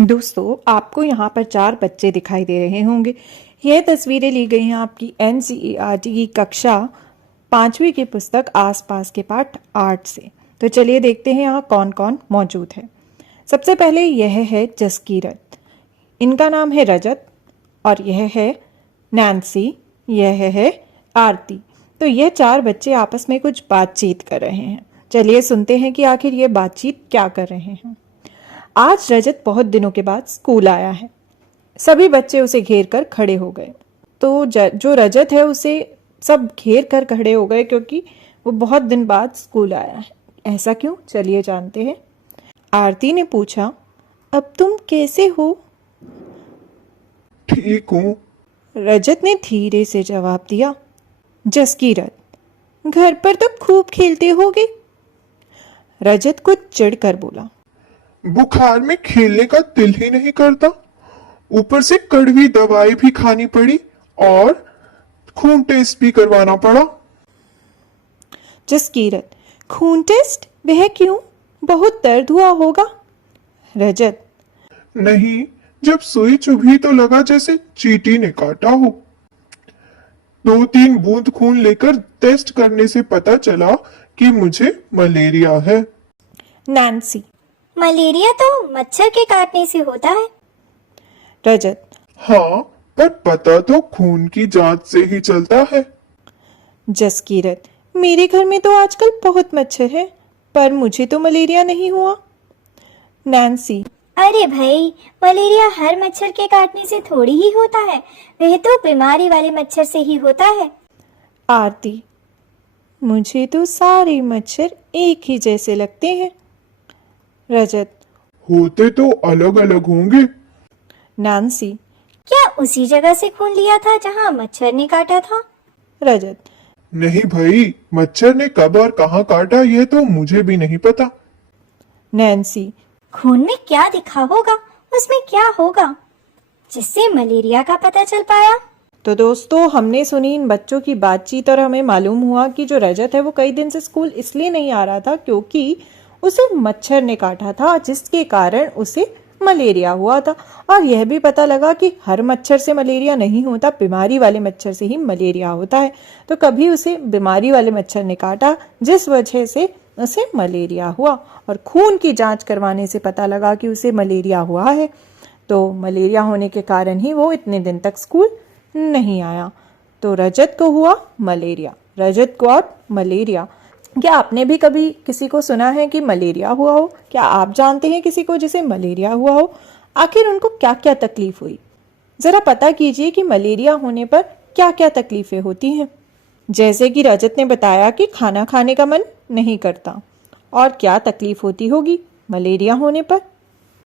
दोस्तों, आपको यहाँ पर 4 बच्चे दिखाई दे रहे होंगे। यह तस्वीरें ली गई हैं आपकी एनसीईआरटी की कक्षा 5वीं की पुस्तक आसपास के पाठ 8 से। तो चलिए देखते हैं यहाँ कौन कौन मौजूद है। सबसे पहले यह है जसकीरत, इनका नाम है रजत, और यह है नैन्सी, यह है आरती। तो यह 4 बच्चे आपस में कुछ बातचीत कर रहे हैं। चलिए सुनते हैं कि आखिर ये बातचीत क्या कर रहे हैं। आज रजत बहुत दिनों के बाद स्कूल आया है। सभी बच्चे उसे घेर कर खड़े हो गए। तो जो रजत है उसे सब घेर कर खड़े हो गए क्योंकि वो बहुत दिन बाद स्कूल आया है। ऐसा क्यों? चलिए जानते हैं। आरती ने पूछा, अब तुम कैसे हो? ठीक हूँ। रजत ने धीरे से जवाब दिया। जसकीरत, घर पर तो खूब खेलते होगे। रजत कुछ चिढ़कर बोला, बुखार में खेलने का दिल ही नहीं करता, ऊपर से कड़वी दवाई भी खानी पड़ी और खून टेस्ट भी करवाना पड़ा। जसकीरत, खून टेस्ट? वह क्यों? बहुत दर्द हुआ होगा। रजत, नहीं, जब सुई चुभी तो लगा जैसे चींटी ने काटा हो। 2-3 बूंद खून लेकर टेस्ट करने से पता चला कि मुझे मलेरिया है। नैन्सी, मलेरिया तो मच्छर के काटने से होता है। रजत, हाँ, पर पता तो खून की जांच से ही चलता है। जसकीरत, मेरे घर में तो आजकल बहुत मच्छर है, पर मुझे तो मलेरिया नहीं हुआ। नैन्सी, अरे भाई, मलेरिया हर मच्छर के काटने से थोड़ी ही होता है, वह तो बीमारी वाले मच्छर से ही होता है। आरती, मुझे तो सारे मच्छर एक ही जैसे लगते हैं। रजत, होते तो अलग अलग होंगे। नैन्सी, क्या उसी जगह से खून लिया था जहाँ मच्छर ने काटा था? रजत, नहीं भाई, मच्छर ने कब और कहाँ काटा यह तो मुझे भी नहीं पता। नैन्सी, खून में क्या दिखा होगा, उसमें क्या होगा जिससे मलेरिया का पता चल पाया? तो दोस्तों, हमने सुनी इन बच्चों की बातचीत और हमें मालूम हुआ कि जो रजत है वो कई दिन से स्कूल इसलिए नहीं आ रहा था क्योंकि उसे मच्छर ने काटा था, जिसके कारण उसे मलेरिया हुआ था। और यह भी पता लगा कि हर मच्छर से मलेरिया नहीं होता, बीमारी वाले मच्छर से ही मलेरिया होता है। तो कभी उसे बीमारी वाले मच्छर ने काटा, जिस वजह से उसे मलेरिया हुआ, और खून की जांच करवाने से पता लगा कि उसे मलेरिया हुआ है। तो मलेरिया होने के कारण ही वो इतने दिन तक स्कूल नहीं आया। तो रजत को हुआ मलेरिया, रजत को और मलेरिया। क्या आपने भी कभी किसी को सुना है कि मलेरिया हुआ हो? क्या आप जानते हैं किसी को जिसे मलेरिया हुआ हो? आखिर उनको क्या क्या तकलीफ हुई? जरा पता कीजिए कि मलेरिया होने पर क्या क्या तकलीफें होती हैं। जैसे कि रजत ने बताया कि खाना खाने का मन नहीं करता। और क्या तकलीफ होती होगी मलेरिया होने पर?